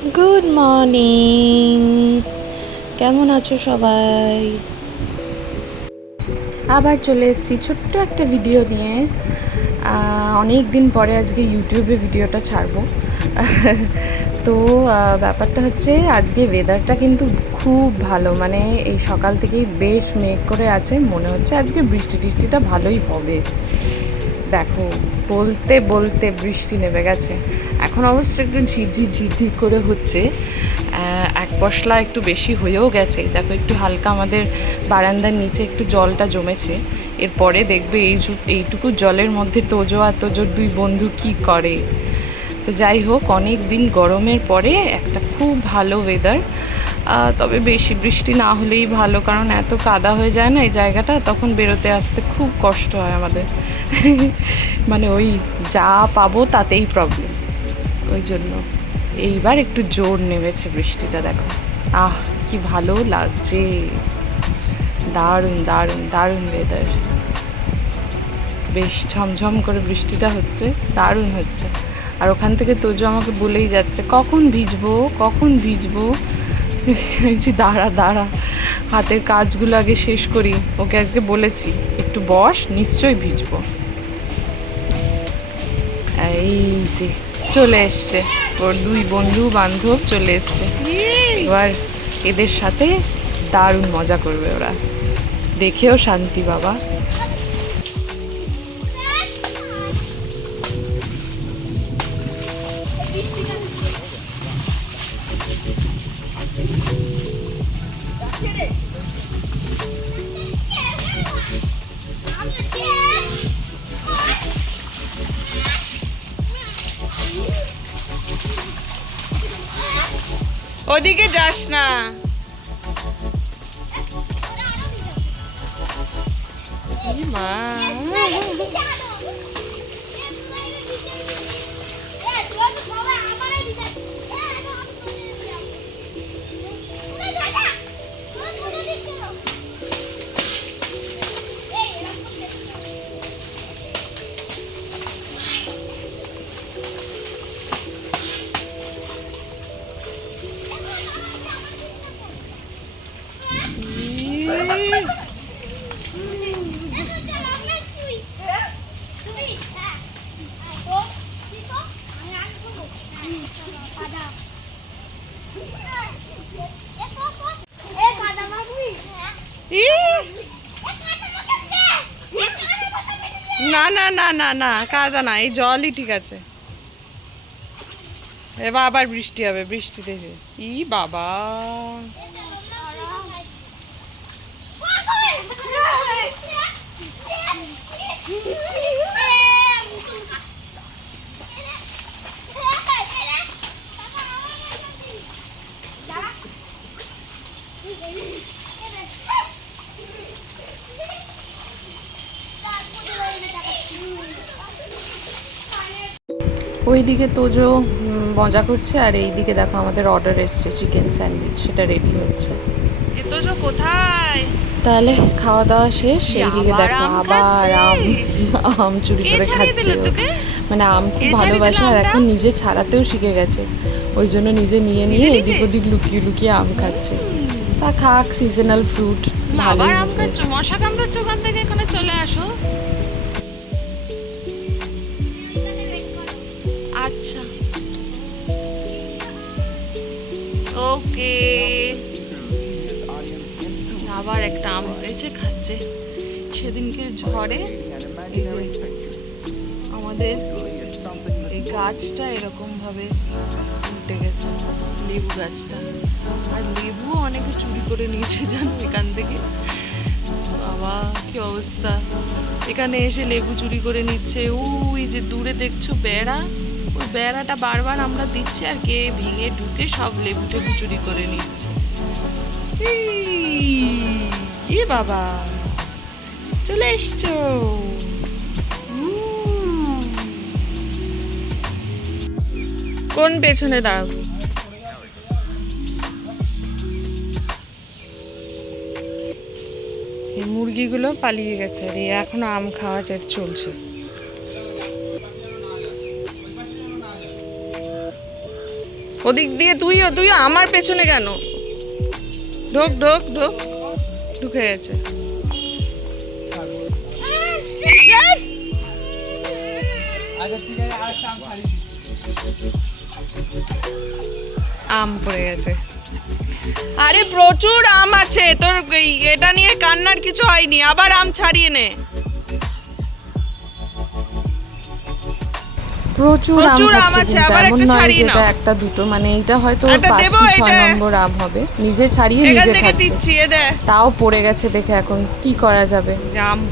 Good morning, কেমন আছো সবাই? আবার চলে এসেছি ছোট্ট একটা ভিডিও নিয়ে। অনেক দিন পরে আজকে ইউটিউবে ভিডিওটা ছাড়বো। তো ব্যাপারটা হচ্ছে আজকে ওয়েদারটা কিন্তু খুব ভালো, মানে এই সকাল থেকেই বেশ মেঘ করে আছে, মনে হচ্ছে আজকে বৃষ্টি টিষ্টিটা ভালোই হবে। দেখো, বলতে বলতে বৃষ্টি নেমে গেছে। এখন অবশ্য একটু ঝিরঝির ঝিরঝির করে হচ্ছে, এক পশলা একটু বেশি হয়েও গেছে। দেখো একটু হালকা আমাদের বারান্দার নিচে একটু জলটা জমেছে। এরপরে দেখবে এইটুকু জলের মধ্যে তোজো আর তোজোর দুই বন্ধু কি করে। তো যাই হোক, অনেক দিন গরমের পরে একটা খুব ভালো ওয়েদার। তবে বেশি বৃষ্টি না হলেই ভালো, কারণ এত কাদা হয়ে যায় না এই জায়গাটা, তখন বেরোতে আসতে খুব কষ্ট হয় আমাদের। মানে ওই যা পাবো তাতেই প্রবলেম, ওই জন্য এইবার একটু জোর নেমেছে বৃষ্টিটা। দেখো, কি ভালো লাগছে, দারুণ দারুণ দারুণ ওয়েদার। বেশ ঝমঝম করে বৃষ্টিটা হচ্ছে, দারুণ হচ্ছে। আর ওখান থেকে তোজো আমাকে বলেই যাচ্ছে কখন ভিজবো কখন ভিজবো। দাঁড়া দাঁড়া, হাতের কাজগুলো আগে শেষ করি। ওকে আজকে বলেছি একটু বস, নিশ্চয়ই ভিজবো। এই যে চলে এসছে ওর দুই বন্ধু বান্ধব, চলে এসছে। এবার এদের সাথে দারুণ মজা করবে ওরা, দেখেও শান্তি বাবা। ওদিকে যাস না। মা, না না না না না, কাদা না, এই জলই ঠিক আছে। এবার আবার বৃষ্টি হবে, বৃষ্টি দেখে বাবা। ওইদিকে তোজো মজা করছে, আর এইদিকে দেখো আমাদের অর্ডার এসছে চিকেন স্যান্ডউইচ, সেটা রেডি হচ্ছে। তোজো কোথায়? তাহলে খাওয়া দাওয়া শেষ, এইদিকে দেখো আবার আম চুরি করে খাচ্ছে। মানে আম খুব ভালোবাসে, আর এখন নিজে ছাড়াতেও শিখে গেছে। ওই জন্য নিজে নিয়ে নিয়ে এদিক ওদিক লুকিয়ে লুকিয়ে আম খাচ্ছে। তা খাক, সিজনাল ফ্রুট। ভালোই আম খাচ্ছ, মশা কামড়াচ্ছে ওখান থেকে, এখানে চলে আসো। আচ্ছা, ওকে। আবার একটা আম হয়েছে, খাচ্ছে। সেদিনকে ঝড়ে এই যে আমাদের এই গাছটা এরকম ভাবে উল্টে গেছে, লেবু গাছটা। আর লেবুও অনেকে চুরি করে নিয়েছে জানো এখান থেকে। বাবা কি অবস্থা, এখানে এসে লেবু চুরি করে নিচ্ছে। ওই যে দূরে দেখছো বেড়া, ওই বেড়াটা বারবার আমরা দিচ্ছি, আর কে ভেঙে ঢুকে সব লেবু টেবু চুরি করে নিচ্ছে। এ বাবা, চলে এসছো। কোন পেছনে দাঁড়াবো? এই মুরগিগুলো পালিয়ে গেছে, আর এখনো আম খাওয়া চলছে। ওদিক দিয়ে তুই আমার পেছনে কেন? ঢোক ঢোক ঢোক, ঢুকে গেছে। আম পড়ে গেছে। আরে প্রচুর আম আছে তোর, এটা নিয়ে কান্নার কিছু হয়নি, আবার আম ছাড়িয়ে নে। প্রচুর আম আছে, আবার একটা ছাড়িয়ে নাও। একটা দুটো, মানে এটা হয়তো 5 কি 6 নম্বর আম হবে, নিজে ছাড়িয়ে নিজে খাচ্ছে, তাও পড়ে গেছে দেখে এখন কি করা যাবে।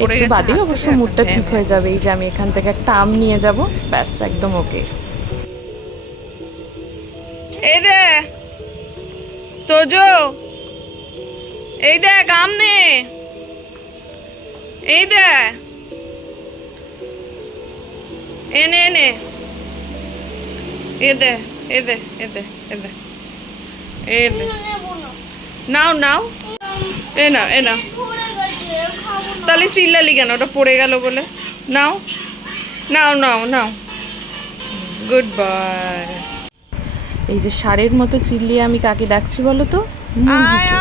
একটু বাদেই অবশ্য মুডটা ঠিক হয়ে যাবে, এই যে আমি এখান থেকে একটা আম নিয়ে যাব, ব্যাস একদম ওকে। এই দে তোজো, এই দেখ আম নে, এই দে এনে এনে, এ দে এ দে এ দে এ দে এ দে, নাও নাও, এ নাও এ নাও। তাহলে চিল্লালি কেন? ওটা পড়ে গেল বলে। নাও নাও নাও নাও, গুড বয়। এই যে ষাঁড়ের মতো চিল্লিয়ে আমি কাকে ডাকছি বলো তো? মুরগিকে।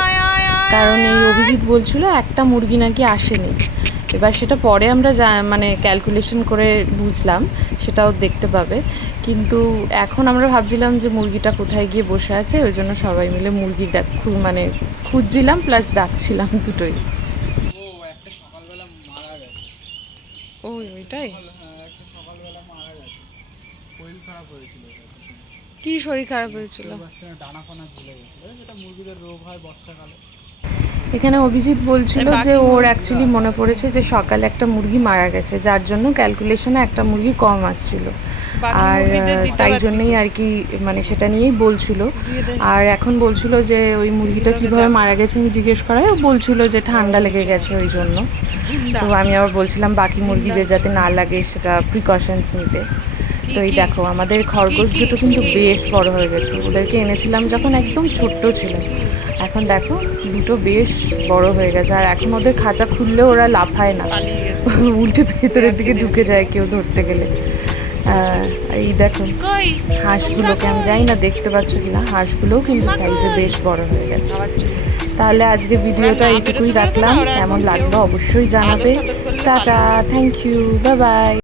কারণ এই অভিজিৎ বলছিল একটা মুরগি নাকি আসেনি। এবার সেটা পরে আমরা মানে ক্যালকুলেশন করে বুঝলাম, সেটাও দেখতে পাবে। কিন্তু এখন আমরা ভাবছিলাম যে মুরগিটা কোথায় গিয়ে বসে আছে, ওই জন্য সবাই মিলে মুরগি মানে খুঁজছিলাম প্লাস ডাকছিলাম, দুটোই। ওইটাই কি শরীর খারাপ হয়েছিল? এখানে অভিজিৎ বলছিল যে ওর অ্যাকচুয়ালি মনে পড়েছে যে সকালে একটা মুরগি মারা গেছে, যার জন্য ক্যালকুলেশনে একটা মুরগি কম আসছিল, আর তাই জন্যই আর কি মানে সেটা নিয়েই বলছিল। আর এখন বলছিল যে ওই মুরগিটা কীভাবে মারা গেছে আমি জিজ্ঞেস করায় ও বলছিল যে ঠান্ডা লেগে গেছে ওই জন্য। তো আমি আবার বলছিলাম বাকি মুরগিদের যাতে না লাগে সেটা প্রিকশনস নিতে। তো এই দেখো আমাদের খরগোশ দুটো কিন্তু বেশ বড় হয়ে গেছে, ওদেরকে এনেছিলাম যখন একদম ছোট্ট ছিল, এখন দেখো দুটো বেশ বড় হয়ে গেছে। আর এখন ওদের খাঁচা খুললে ওরা লাফায় না, উল্টে ভেতরের দিকে ঢুকে যায় কেউ ধরতে গেলে। এই দেখো হাঁসগুলোকে, আমি জানি না দেখতে পাচ্ছ কিনা, হাঁসগুলোও কিন্তু সাইজে বেশ বড় হয়ে গেছে। তাহলে আজকে ভিডিওটা এইটুকুই রাখলাম, কেমন লাগলো অবশ্যই জানাবে। Tata, thank you, bye by.